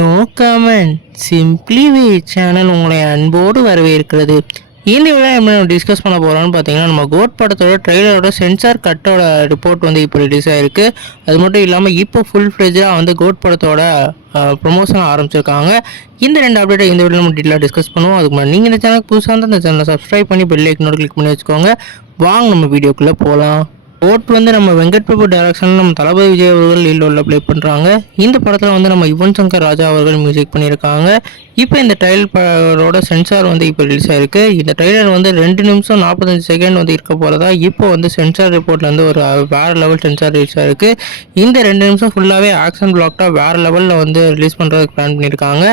No comment simply வே channel உங்களை அன்போடு வரவேற்கிறது. இந்த விட நம்ம டிஸ்கஸ் பண்ண போகிறோம்னு பார்த்தீங்கன்னா, நம்ம கோட் படத்தோட ட்ரெய்லரோட சென்சார் கட்டோட ரிப்போர்ட் வந்து இப்போ ரிலீஸ் ஆகிருக்கு. அது மட்டும் இல்லாமல் இப்போ ஃபுல் ஃப்ளெஜாக வந்து கோட் படத்தோட ப்ரொமோஷன் ஆரம்பிச்சிருக்காங்க. இந்த ரெண்டு அப்டேட்டை இந்த வீடியோ நம்ம டீட்டெயிலாக டிஸ்கஸ் பண்ணுவோம். அதுக்கு முன்னாடி நீங்கள் இந்த சேனலுக்கு புதுசாக இருந்தால் இந்த சேனலை சப்ஸ்கிரைப் பண்ணி பெல் ஐக்கனோட கிளிக் பண்ணி வச்சுக்கோங்க. வாங்க நம்ம வீடியோக்குள்ளே போகலாம். கோட் வந்து நம்ம வெங்கட் பிரபு டைரக்ஷனில் நம்ம தளபதி விஜய் அவர்கள் லீட் ரோலில் ப்ளே பண்ணுறாங்க. இந்த படத்தில் வந்து நம்ம யுவன் சங்கர் ராஜா அவர்கள் மியூசிக் பண்ணியிருக்காங்க. இப்போ இந்த ட்ரைலரோட சென்சார் வந்து இப்போ ரிலீஸ் ஆகிருக்கு. இந்த ட்ரைலர் வந்து 2 நிமிஷம் 45 செகண்ட் வந்து இருக்க போகிறதா இப்போ வந்து சென்சார் ரிப்போர்ட்லேருந்து ஒரு வேறு லெவல் சென்சார் ரிலீஸ் ஆகிருக்கு. இந்த 2 நிமிஷம் ஃபுல்லாகவே ஆக்ஷன் பிளாக்டாக வேறு லெவலில் வந்து ரிலீஸ் பண்ணுறதுக்கு பிளான் பண்ணியிருக்காங்க.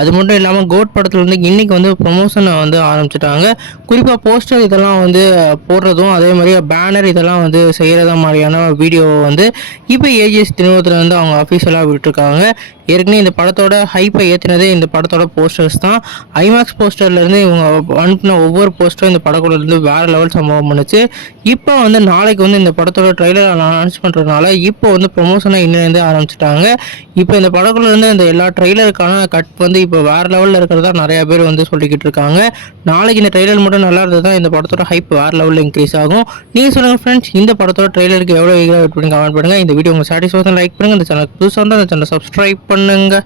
அது மட்டும் இல்லாமல் கோட் படத்தில் வந்து இன்றைக்கி வந்து ப்ரொமோஷனை வந்து ஆரம்பிச்சிட்டாங்க. குறிப்பாக போஸ்டர் இதெல்லாம் வந்து போடுறதும் அதே மாதிரி பேனர் இதெல்லாம் வந்து செய்கிறதா மாதிரியான வீடியோவை வந்து இப்போ ஏஜிஎஸ் திணிவத்தில் வந்து அவங்க அஃபீஷியலாக விட்டுருக்காங்க. ஏற்கனவே இந்த படத்தோட ஹைப்பை ஏற்றினதே இந்த படத்தோட போஸ்டர்ஸ் தான். ஐமேக்ஸ் போஸ்டர்லேருந்து இவங்க அனுப்பின ஒவ்வொரு போஸ்டரும் இந்த படக்குள்ளேருந்து வேறு லெவல் சம்பவம் பண்ணுச்சு. இப்போ வந்து நாளைக்கு வந்து இந்த படத்தோட ட்ரெய்லர் அனௌன்ஸ் பண்ணுறதுனால இப்போ வந்து ப்ரொமோஷனை இன்னிலேருந்து ஆரம்பிச்சிட்டாங்க. இப்போ இந்த படக்குள்ளேருந்து இந்த எல்லா ட்ரெய்லருக்கான கட் வந்து இப்போ வேறு லெவலில் இருக்கிறதா நிறையா பேர் வந்து சொல்லிக்கிட்டு இருக்காங்க. நாளைக்கு இந்த ட்ரெய்லர் மட்டும் நல்லா இருந்தது தான் இந்த படத்தோட ஹைப் வேறு லெவலில் இன்க்ரீஸ் ஆகும். நீங்கள் சொல்லுங்கள் ஃப்ரெண்ட்ஸ், இந்த படத்தோட ட்ரெய்லருக்கு எவ்வளோ வெயிட் பண்ணி கமெண்ட் பண்ணுங்கள். இந்த வீடியோ உங்கள் சாட்டிஸ்ஃபேக்ஷன் லைக் பண்ணுங்கள். இந்த சேனலுக்கு புதுசாக இருந்தால் அந்த சேனலை சப்ஸ்கிரைப் பண்ணுங்கள்.